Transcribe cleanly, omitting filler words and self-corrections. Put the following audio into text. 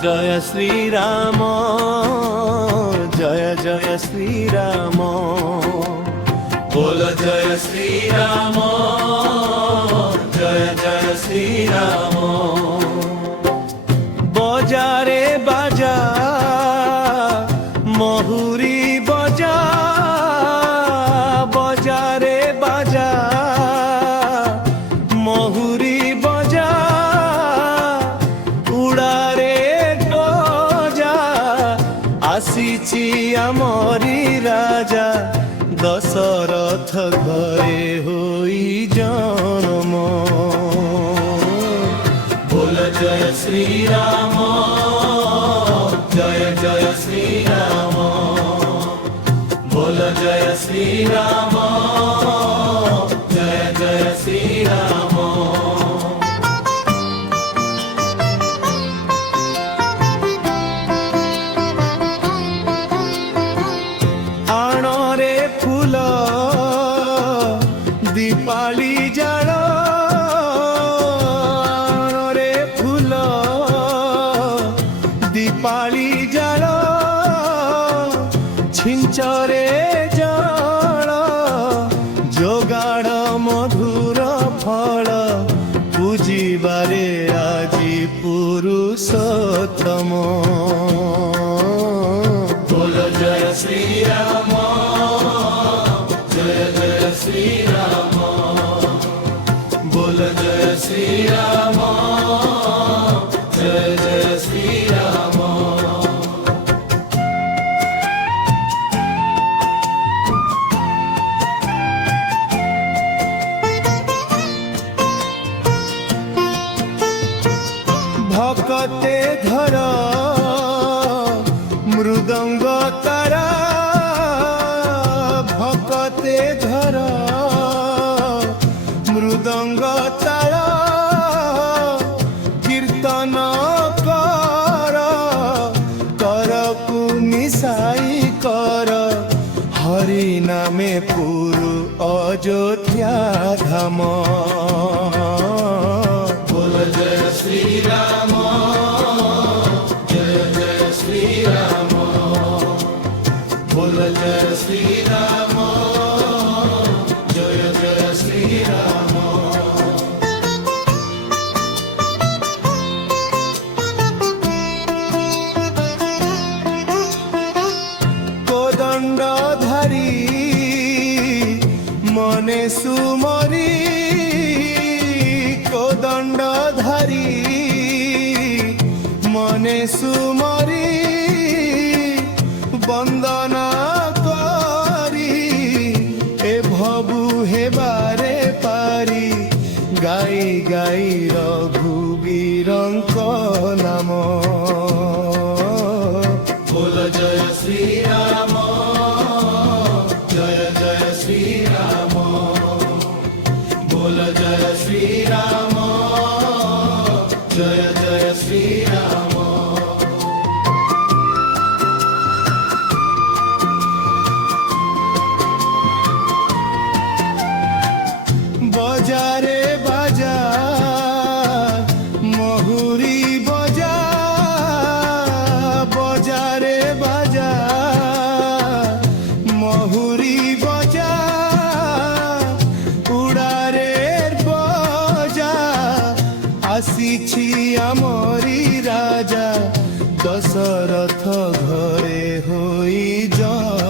জয় শ্রীরাম, জয় জয় শ্রীরাম, বলো জয় শ্রীরাম, জয় জয় শ্রীরাম। বজারে বাজা মহুরি বজা, বজারে বাজা মহুরি বজা, উড়ারে গজা, আসিছি আমরি রাজা, দশরথ ঘরে হই জন্ম। বল জয় শ্রীরাম, জয় জয় শ্রীরাম, বল জয় শ্রীরাম, জয় জয় শ্রীরাম। আণরে ফুল দীপালি জাল, আণরে ফুল দীপালি জাল, ছিঞ্চরে জল, যোগাড় মধুর ফল, পুজিবারে আজি পুরুষোত্তম। বল জয় শ্রীরাম, জয় জয় শ্রীরাম, বল জয় শ্রীরাম, জয় জয় শ্রীরাম। ভকতে ধর মৃদঙ্গ তারা, ভকতে ধর মৃদঙ্গ তারা, কীর্তন কর, করকু মিশাই কর, হরি নামে পুরু অযোধ্যা ধাম। বল জয় শ্রীরাম, জয় জয় শ্রীরাম, বল জয় শ্রীরাম, জয় জয় শ্রীরাম। কোদণ্ডধারী মনে সুমরি, কোদণ্ডধারী মনে সুমরি, বন্দনা করি এ ভবু হেবারে পারি, গাই গাই রঘুবীরঙ্ক নাম। বল জয় শ্রীরাম, জয় জয় শ্রীরাম, বল জয় শ্রীরাম, জয় জয় শ্রীরাম। বজারে বাজা মহুরি বজা, বজারে বাজা মহুরি বজা, উড়ারে বজা, আসিছি আমরি রাজা, দশরথ ঘরে হই জন্ম।